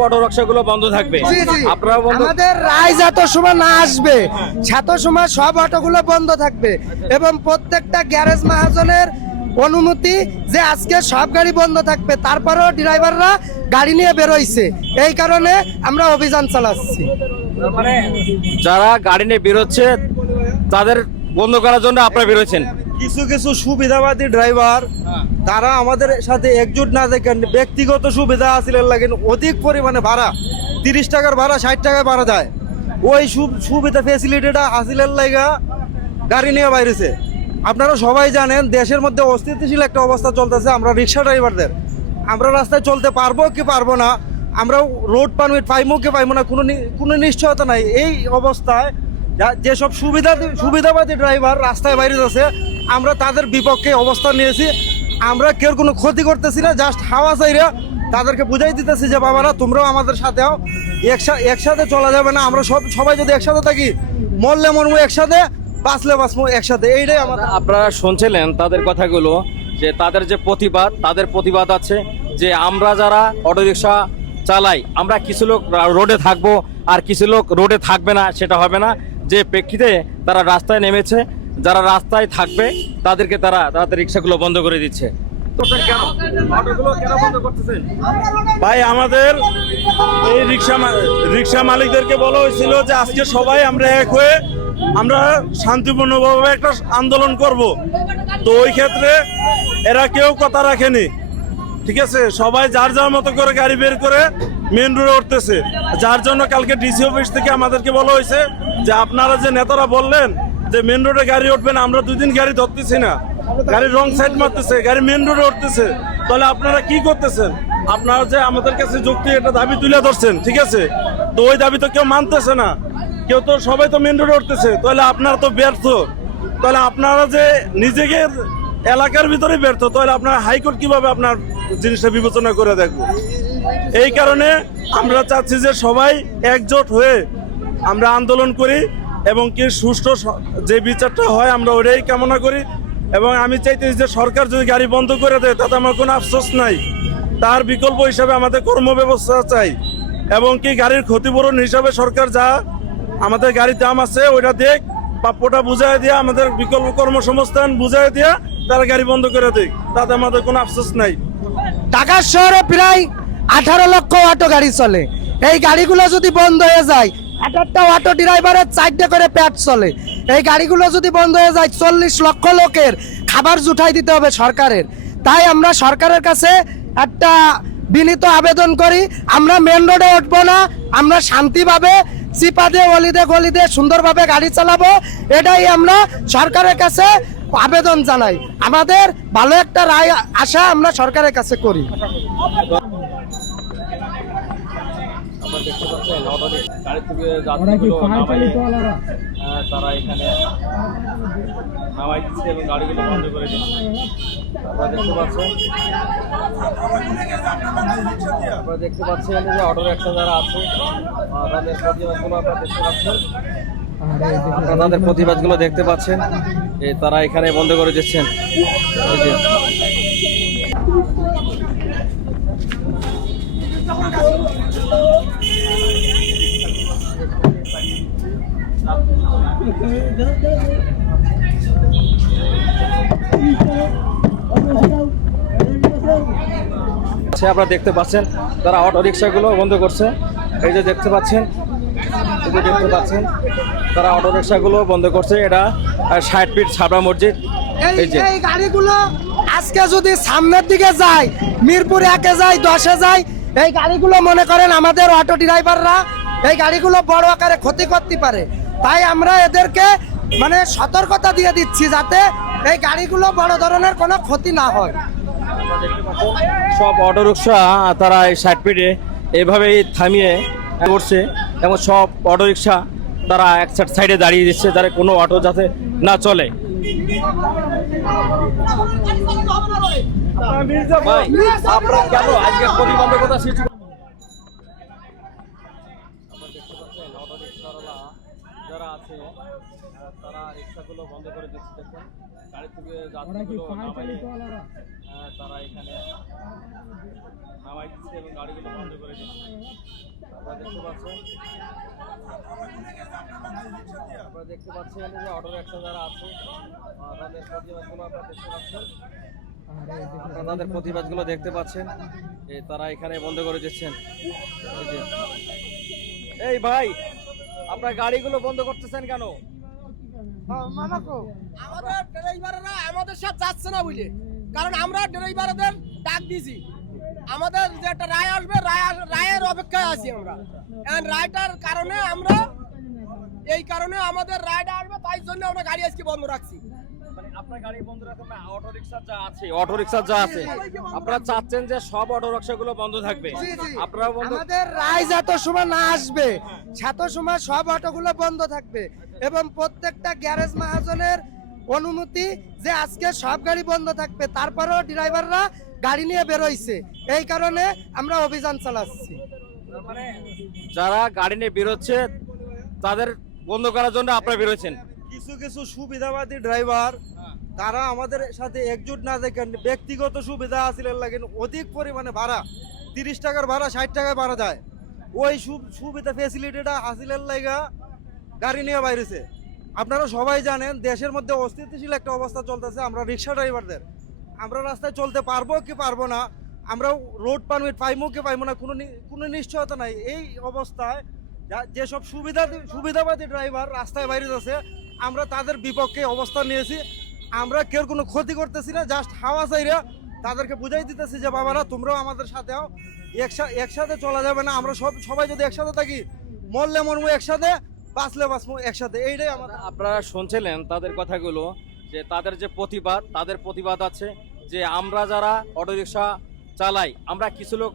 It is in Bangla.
অটো রিক্সাগুলো বন্ধ থাকবে। জি, জি। আপনারা আমাদের রায় যত সময় না আসবে সাত সময় সব অটোগুলো বন্ধ থাকবে এবং প্রত্যেকটা গ্যারেজ মাহাজনের অনুমতি যে আজকে সব গাড়ি বন্ধ থাকবে তারপরেও ড্রাইভাররা গাড়ি নিয়ে বেরোইছে। এই কারণে আমরা অভিযান চালাচ্ছি। মানে যারা গাড়ি নিয়ে বেরোচ্ছে তাদের বন্ধ করার জন্য আপনারা বেরোচ্ছেন কিছু কিছু সুবিধাবাদী ড্রাইভার তারা আমাদের সাথে একজুট না দেখেন ব্যক্তিগত সুবিধা আসলে লাগেন অধিক পরিমাণে ভাড়া, তিরিশ টাকার ভাড়া, ষাট টাকায় ভাড়া যায় ওই সুবিধা ফেসিলিটিটা হাসিলের লাগা গাড়ি নিয়ে বাইরেছে। আপনারা সবাই জানেন, দেশের মধ্যে অস্থিতিশীল একটা অবস্থা চলতেছে আমরা রিক্সা ড্রাইভারদের। আমরা রাস্তায় চলতে পারব কি পারব না, আমরা রোড পারমিট পাইবো কি পাইবো না, কোনো কোনো নিশ্চয়তা নাই। এই অবস্থায় যেসব সুবিধা, সুবিধাবাদী ড্রাইভার রাস্তায় বাইরে আছে আমরা তাদের বিপক্ষে অবস্থান নিয়েছি। আমরা কেউ কোনো ক্ষতি করতেছি না জাস্ট হাওয়া চাইরা তাদেরকে বুঝাই দিতেছি যে, বাবারা, তোমরাও আমাদের সাথে একসা- একসাথে চলা যাবে না, আমরা সব সবাই যদি একসাথে থাকি, মরলে মরমু একসাথে, বাঁচলে বাঁচবো একসাথে। এইটাই আমাদের আপনারা শুনছিলেন তাদের কথাগুলো, যে তাদের যে প্রতিবাদ, তাদের প্রতিবাদ আছে যে, আমরা যারা অটোরিকশা চালাই, আমরা কিছু লোক রোডে থাকব, আর কিছু লোক রোডে থাকবে না, সেটা হবে না। যে প্রেক্ষিতে তারা রাস্তায় নেমেছে যারা রাস্তায় থাকবে, তাদেরকে তারা তাদের রিক্সাগুলো বন্ধ করে দিচ্ছে। ভাই, আমাদের এই রিক্সা রিক্সা মালিকদেরকে বলা হয়েছিল যে আজকে সবাই আমরা এক হয়ে আমরা শান্তিপূর্ণভাবে একটা আন্দোলন করব। তো ওই ক্ষেত্রে এরা কেউ কথা রাখেনি। ঠিক আছে? সবাই যার যার মতো করে গাড়ি বের করে মেন রোডে উঠতেছে। যার জন্য কালকে ডিসি অফিস থেকে আমাদেরকে বলা হয়েছে যে আপনারা যে নেতারা বললেন যে মেন রোডে গাড়ি উঠবে না, আমরা দুদিন গাড়ি ধরতেছি না। গাড়ি রং সাইড মারতেছে, গাড়ি মেন রোডে উঠতেছে। তাহলে আপনারা কি করতেছেন? আপনারা যে আমাদের কাছে যুক্তি একটা দাবি তুলে ধরছেন, ঠিক আছে? তো ওই দাবি তো কেউ মানতেছে না। কেউ তো, সবাই তো মেন রোডে উঠতেছে। তাহলে আপনারা তো ব্যর্থ। তাহলে আপনারা যে নিজেকে এলাকার ভিতরে ব্যর্থ, তাহলে আপনার হাইকোর্ট কীভাবে আপনার জিনিসটা বিবেচনা করে দেখব? এই কারণে আমরা চাচ্ছি যে সবাই একজোট হয়ে আমরা আন্দোলন করি। এবং কি সুষ্ঠু যে বিচারটা হয়, আমরা ওটাই কামনা করি। এবং আমি চাইতেছি যে সরকার যদি গাড়ি বন্ধ করে দেয়, তাতে আমার কোনো আফসোস নাই। তার বিকল্প হিসাবে আমাদের কর্ম ব্যবস্থা চাই। এবং কি গাড়ির ক্ষতিপূরণ হিসাবে সরকার যা আমাদের গাড়ির দাম আছে, ওইটা দেখ, প্রাপ্যটা বুঝাই দিয়ে, আমাদের বিকল্প কর্মসংস্থান বুঝাই দিয়ে, তারা গাড়ি বন্ধ করে দেয় তাতে আমাদের কোনো আফসোস নাই। ঢাকা শহরে প্রায় আঠারো লক্ষ অটো গাড়ি চলে। এই গাড়িগুলো যদি বন্ধ হয়ে যায় একটা অটো ড্রাইভারের চারটে করে প্যাট চলে। এই গাড়িগুলো যদি বন্ধ হয়ে যায়, চল্লিশ লক্ষ লোকের খাবার জুটাই দিতে হবে সরকারের। তাই আমরা সরকারের কাছে একটা বিনীত আবেদন করি, আমরা মেন রোডে উঠবো না, আমরা শান্তিভাবে চিপাদে অলিদে গলিদে সুন্দরভাবে গাড়ি চালাবো, এটাই আমরা সরকারের কাছে আবেদন জানাই। আমাদের ভালো একটা রায় আশা আমরা সরকারের কাছে করি। আপনারা দেখতে পাচ্ছেন অটো গাড়ি থেকে যাত্রীগুলো নামাইয়ে আহ, তারা এখানে নামাই দিচ্ছে এবং গাড়িগুলো বন্ধ করে দিচ্ছে আপনারা দেখতে পাচ্ছেন আপনারা দেখতে পাচ্ছেন যে অটো রিক্সা যারা আছে তাদের প্রতিবাদগুলো আপনারা দেখতে পাচ্ছেন। আপনারা তাদের প্রতিবাদগুলো দেখতে পাচ্ছেন। তারা এখানে বন্ধ করে দিচ্ছেন। সে আপনারা দেখতে পাচ্ছেন তারা অটো রিক্সাগুলো বন্ধ করছে। এই যে দেখতে পাচ্ছেন এই যে দেখতে পাচ্ছেন তারা অটো রিক্সাগুলো বন্ধ করছে। এটা ষাট ফিট ছাবড়া মসজিদ। এই এই যে। এই গাড়িগুলো আজকে যদি সামনের দিকে যায় মিরপুর একে যায় দশে যায় এই গাড়িগুলো মনে করেন আমাদের অটো ড্রাইভাররা এই গাড়িগুলো বড় আকারে ক্ষতি করতে পারে। তাই আমরা এদেরকে মানে সতর্কতা দিয়ে দিচ্ছি যাতে এই গাড়িগুলো বড় ধরনের কোনো ক্ষতি না হয়। সব অটো রিক্সা তারা এই ষাট ফিটে এইভাবেই থামিয়ে করছে এবং সব অটো রিক্সা তারা এক সাইড সাইডে দাঁড়িয়ে দিচ্ছে যাতে কোনো অটো যাতে না চলে। যারা আছে তারা রিক্সাগুলো বন্ধ করে দিচ্ছে। দেখুন গাড়ি থেকে যাত্রীগুলো নামাইয়ে আহ, তারা এখানে নামাই দিচ্ছে এবং গাড়িগুলো বন্ধ করে দিচ্ছে। আপনারা দেখতে পাচ্ছেন আপনারা দেখতে পাচ্ছেন যে অটো রিক্সা যারা আছে তাদের প্রতিবাদগুলো আপনারা দেখতে পাচ্ছেন। আপনারা তাদের প্রতিবাদগুলো দেখতে পাচ্ছেন। যে তারা এখানে বন্ধ করে দিচ্ছেন। এই ভাই! আপনার গাড়িগুলো বন্ধ করতেছেন কেন? আমাদের ড্রাইভাররা আমাদের সাথে যাচ্ছে না বুঝলে। কারণ আমরা ড্রাইভারদের ডাক দিয়েছি। আমাদের যে একটা রায় আসবে রায় রায়ের অপেক্ষায় আছি আমরা। রায়টার কারণে আমরা এই কারণে আমাদের রায়টা আসবে তাই জন্য আমরা গাড়ি আজকে বন্ধ রাখছি। আপনার গাড়ি বন্ধ রাখবেন না অটো রিক্সা যা আছে অটো রিক্সা যা আছে আপনারা চাচ্ছেন যে সব অটো রিক্সা বন্ধ থাকবে। আপনারা বন্ধ আমাদের রায় যত সময় না আসবে সেত সময় সব অটোগুলো বন্ধ থাকবে এবং প্রত্যেকটা গ্যারেজ মাহাজনের অনুমতি যে আজকে সব গাড়ি বন্ধ থাকবে তারপরেও ড্রাইভাররা গাড়ি নিয়ে বেরোইছে। এই কারণে আমরা অভিযান চালাচ্ছি। মানে যারা গাড়ি নিয়ে বেরোচ্ছে তাদের বন্ধ করার জন্য আপনারা বেরোচ্ছেন কিছু কিছু সুবিধাবাদী ড্রাইভার তারা আমাদের সাথে একজুট না দেখেন ব্যক্তিগত সুবিধা আসলে লাগে অধিক পরিমাণে ভাড়া তিরিশ টাকার ভাড়া ষাট টাকায় ভাড়া যায় ওই সুবিধা ফেসিলিটিটা হাসিলের লাগা গাড়ি নিয়ে বাইরেছে। আপনারা সবাই জানেন দেশের মধ্যে অস্থিতিশীল একটা অবস্থা চলতেছে আমরা রিক্সা ড্রাইভারদের। আমরা রাস্তায় চলতে পারব কি পারব না আমরা রোড পারমিট পাইবো কি পাইবো না কোনো কোনো নিশ্চয়তা নাই। এই অবস্থায় যেসব সুবিধা সুবিধাবাদী ড্রাইভার রাস্তায় বাইরে আছে আমরা তাদের বিপক্ষে অবস্থান নিয়েছি। আমরা কেউ কোনো ক্ষতি করতেছি না জাস্ট হাওয়া চাইরা তাদেরকে বুঝাই দিতেছি যে, বাবারা, তোমরাও আমাদের সাথে আও। একসাথে একসাথে চলা যাবে না, আমরা সব সবাই যদি একসাথে থাকি, মরলে মরমু একসাথে, বাঁচলে বাঁচবো একসাথে। এইটাই আমাদের আপনারা শুনছিলেন তাদের কথাগুলো, যে তাদের যে প্রতিবাদ, তাদের প্রতিবাদ আছে যে, আমরা যারা অটোরিকশা চালাই, আমরা কিছু লোক